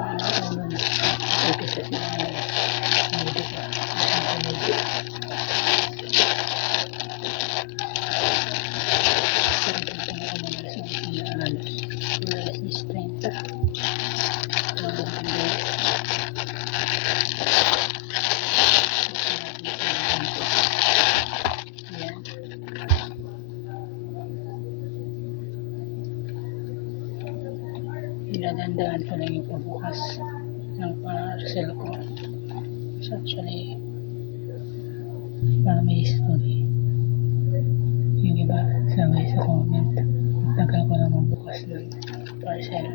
ano na. Ito sa sinabi. Hindi pa. Hindi pa. Dinadandaan ko lang yung pagbukas ng parcel ko. So actually, para may history. Yung iba, sabi sa comment, tagal ko lang magbukas ng parcel.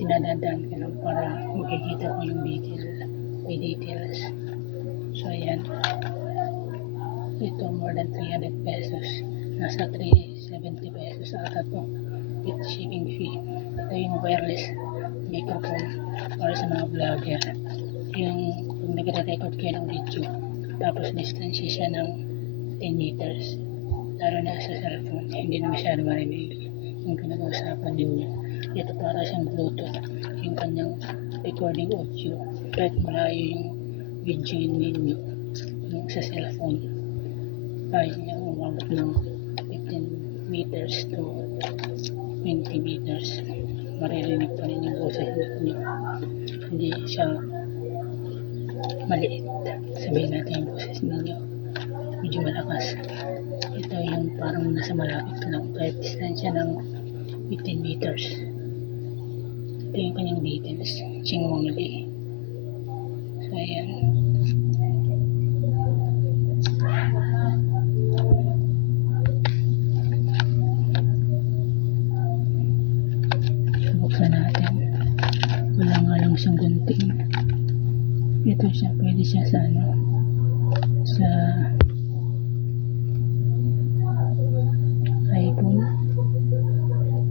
Dinadandaan ko lang para makikita ko yung details. So ayan. Ito more than 300 pesos. Nasa 370 pesos ata to. With shipping fee. Ito yung wireless microphone para sa mga vlogger. Yung kung nagre-record kayo ng video, tapos distance siya ng 10 meters. Lalo na sa cellphone, hindi na masyado marinig yung pinag-uusapan ninyo. Ito para siyang Bluetooth, yung kanyang recording audio. Kahit malayo yung video ninyo yung sa cellphone. Kaya niya umabot ng 15 meters to 20 meters. Maririnig pa rin yung boses ninyo. Hindi siya maliit. Sabihin natin yung boses ninyo. Medyo malakas. Ito yung parang nasa malapit lang. Kahit distansya ng 15 meters. Ito yung kanyang details. Chingwangli. So, ayan. Buksan natin. Wala nga lang siyang gunting. Ito siya. Pwede siya sa ano. Sa iPhone.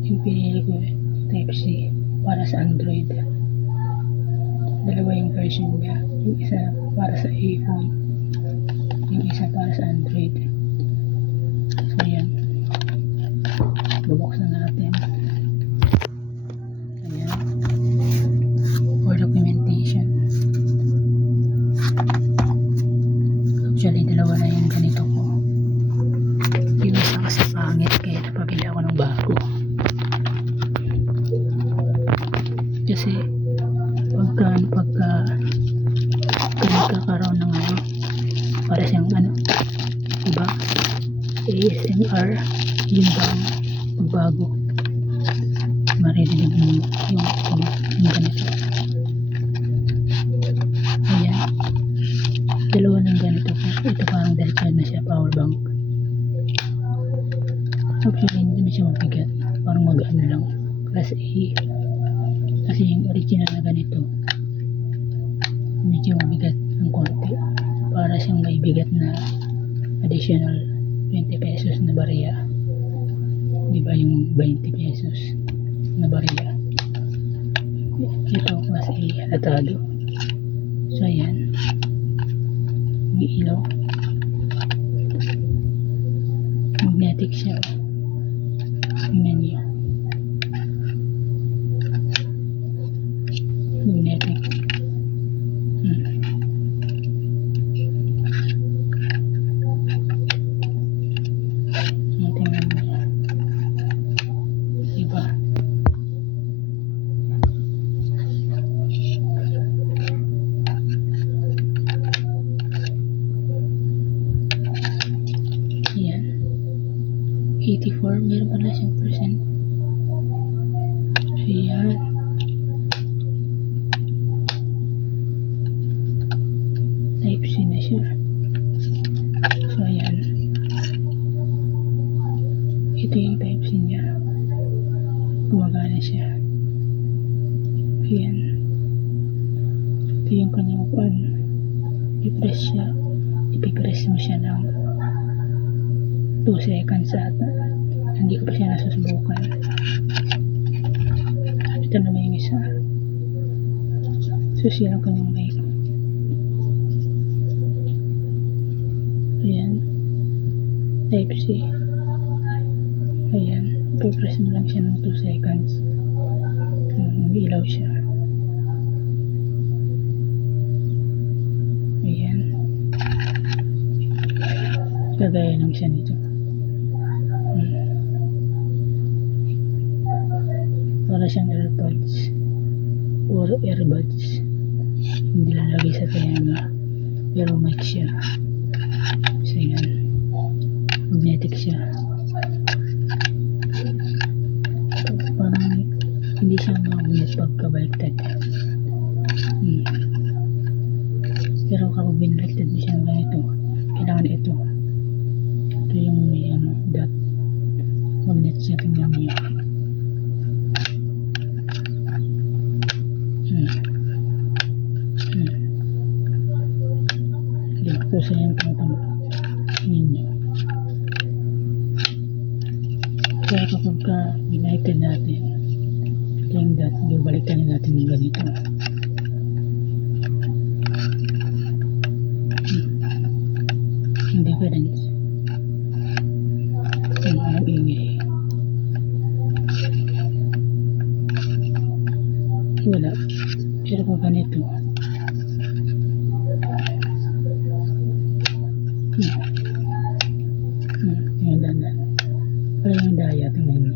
Yung pinili ko Type-C para sa Android. Dalawa yung version niya. Yung isa para sa iPhone. Yung isa para sa Android. So yan. Bubuksan natin. Ayan. For documentation. Actually, dalawa na yung ganito ko. Yung isa kasi pangit kaya napabili ako ng bago. Kasi pagka nagkakaroon ng ano, para siyang ano, diba? ASMR, yun ba ang bago? Maririnig mo yung ganito. Ayan. Dalawa ng ganito ko. Ito parang delicate na siya, power bank. Actually, hindi na siya mabigat. Parang mag-ano lang. Class A. Kasi yung original na ganito, medyo mabigat ng konti. Para siyang may bigat na additional 20 pesos na bariya. Diba yung 20 pesos na bariya? Ito, class A, atado. So, ayan. Yung ilaw. Magnetic siya. Tingnan niyo. Magnetic. Tingnan niyo. Diba? Ayan. 84, meron pala siyang percent. Ayan. Type-C na siya. So, ayan. Ito yung Type-C niya. Gumagana siya. Ayan. Ito yung kanyang pan. I-press siya. Ipipress mo siya ng 2 seconds ata. Hindi ko pa siya nasusubukan. Ito naman yung isa. So, siya lang kanyang mic. Ayan. Type-C. Ayan. Ipipress mo lang siya ng 2 seconds. Ilaw siya. Kagaya lang siya nito. Para siyang AirPods or earbuds. Hindi lalagay sa tenga. Pero mic siya. So yan. Magnetic siya. Parang hindi siya magnet pagkabaliktad. Pero kapag binaliktad mo siya ng ganito, kailangan ito. Ito yung may dot. Magnet siya, tingnan niya. Ito sa yung tangtang ninyo. Kaya kapag binaliktad natin, ito yung dot, baliktad natin ng ganito. Yung difference. Yung ingay. Wala. Pero kung ganito, yung dandan. Wala yung daya, tingnan nyo.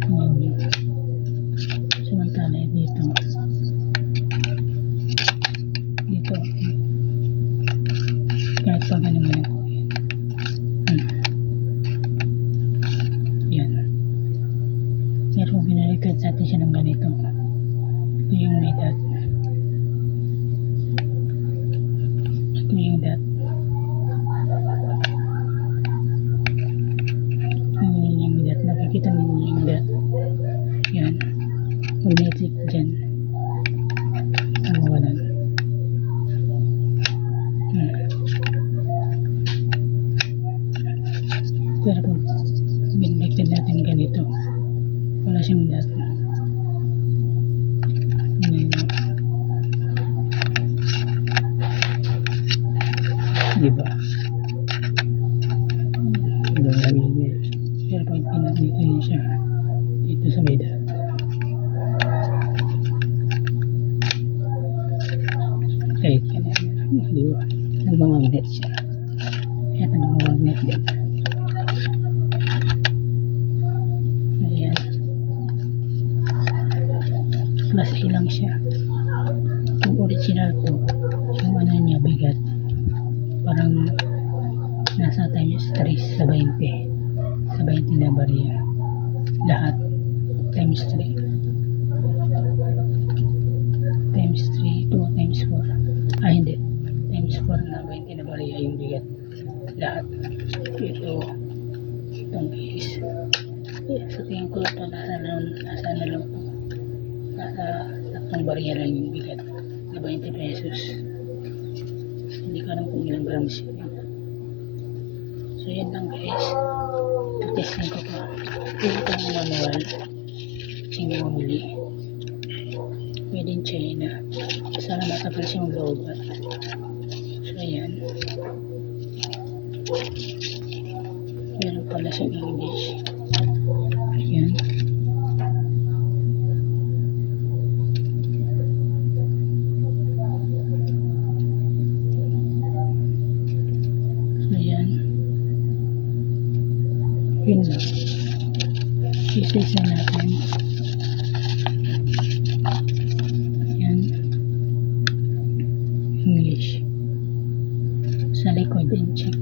Tingnan nyo. Samantala dito. Dito. Kahit pa ganun po. Yan. Pero kung binaliktad natin siya ng ganito, ito yung may dot. Ito yung dot. Tingnan yung dot. Nakikita ninyo yung dot. Yan. Magnetic dyan. Ang mawalan. Pero kung binaliktad natin ganito, wala siyang dot. Diba? Diba lagi niya. Pero pag pinagdito niya siya dito sa may dot, kahit ka na, diba? Nagmamagnet siya. Kaya nagmamagnet din. Ayan. Plus A lang siya. Yung original ko, yung niya bigat. Parang nasa times 3 sa 20. Sa 20 na bariya. Lahat. Times 3. Times 3 to times 4. Hindi. Times 4 na 20 na bariya yung bigat. Lahat. Ito. Itong case. Sa tingin ko ito nasa na lang po. Nasa 3 bariya lang yung bigat. Na 20 pesos. Hindi ko alam kung ilang grams yun. So yan lang guys. Testing ko pa. Pwede ko ng manual. Sige mamuli. Pwede in China. Sana matapal siyang loobat. So yan. Meron pala siyang English. Ayan. Yun lang. Isa-isa natin. Yan. English. Sa likod and check.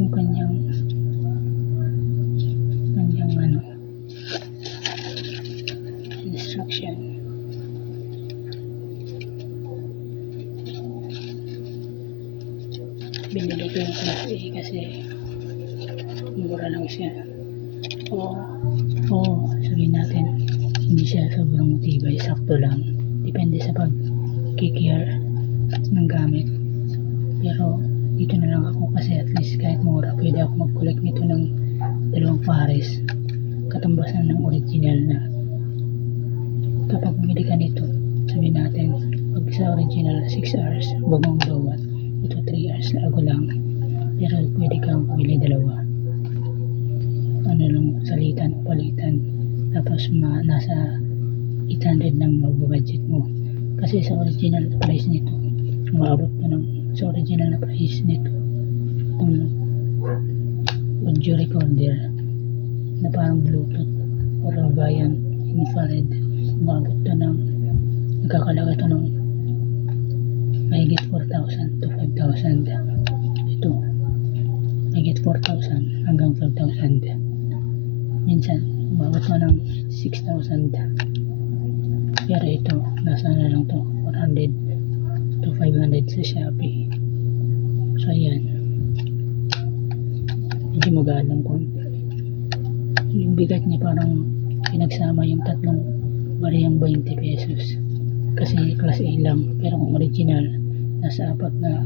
Yung kanyang instruction. Binili ko yung class A kasi mura lang siya. Sabihin natin hindi siya sobrang matibay, sakto lang, depende sa pag-care ng gamit. Pero dito na lang ako kasi at least kahit mura pwede ako mag-collect nito ng 2 pares, katambasan ng original na. Kapag bumili ka nito, sabihin natin pag sa original 6 hours bagong dawat, ito 3 hours lago lang. Pero pwede kang bumili 2, lang, salitan, palitan, tapos nasa 800 ng mag-budget mo. Kasi sa original na price nito, umaabot pa ng sa original na price nito itong audio recorder na parang Bluetooth or Vian infrared, umaabot to ng nagkakalaga to ng mahigit 4,000 to 5,000. Ito mahigit 4,000 hanggang 5,000, minsan umabot pa ng 6,000. Pero ito nasa na lang to 400 to 500 sa Shopee. So ayan, hindi mo alam kung yung bigat niya, parang pinagsama yung tatlong bariyang 20 pesos kasi class A lang, pero kung original nasa apat na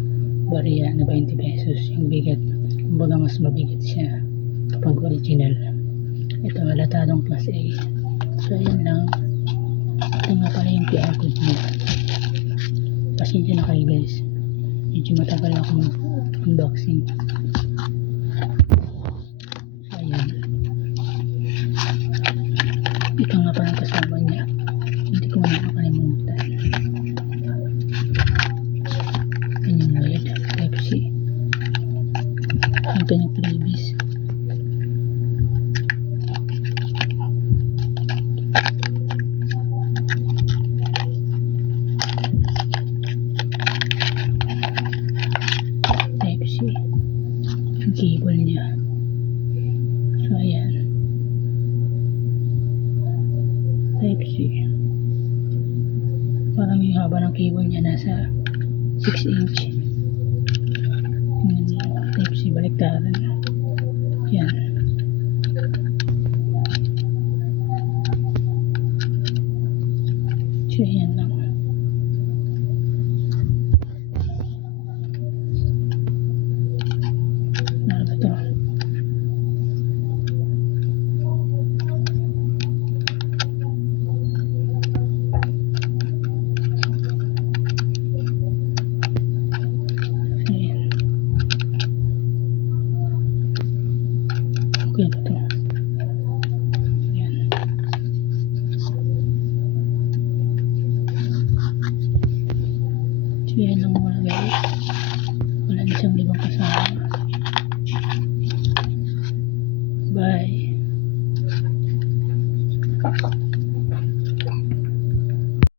bariya na 20 pesos yung bigat. Kumbaga mas mabigat siya kapag original. Ito halatadong class A. So ayan lang. Ito nga pala yung QR code niya. Pasensya na kayo guys, medyo matagal ako mag-unboxing. So ayan, ito nga pala kasama niya, hindi ko makakalimutan. Yan yung wire Type-C. Ito yung freebies. Type-C yung cable niya. So ayan, Type-C, parang yung haba ng cable niya nasa 6 inch. Type-C baliktaran. Yan. So yan lang. Ano ba ito? Ayan. Okay ba ito? Ayan. So yan lang muna guys. Wala na siyang ibang kasama. Bye.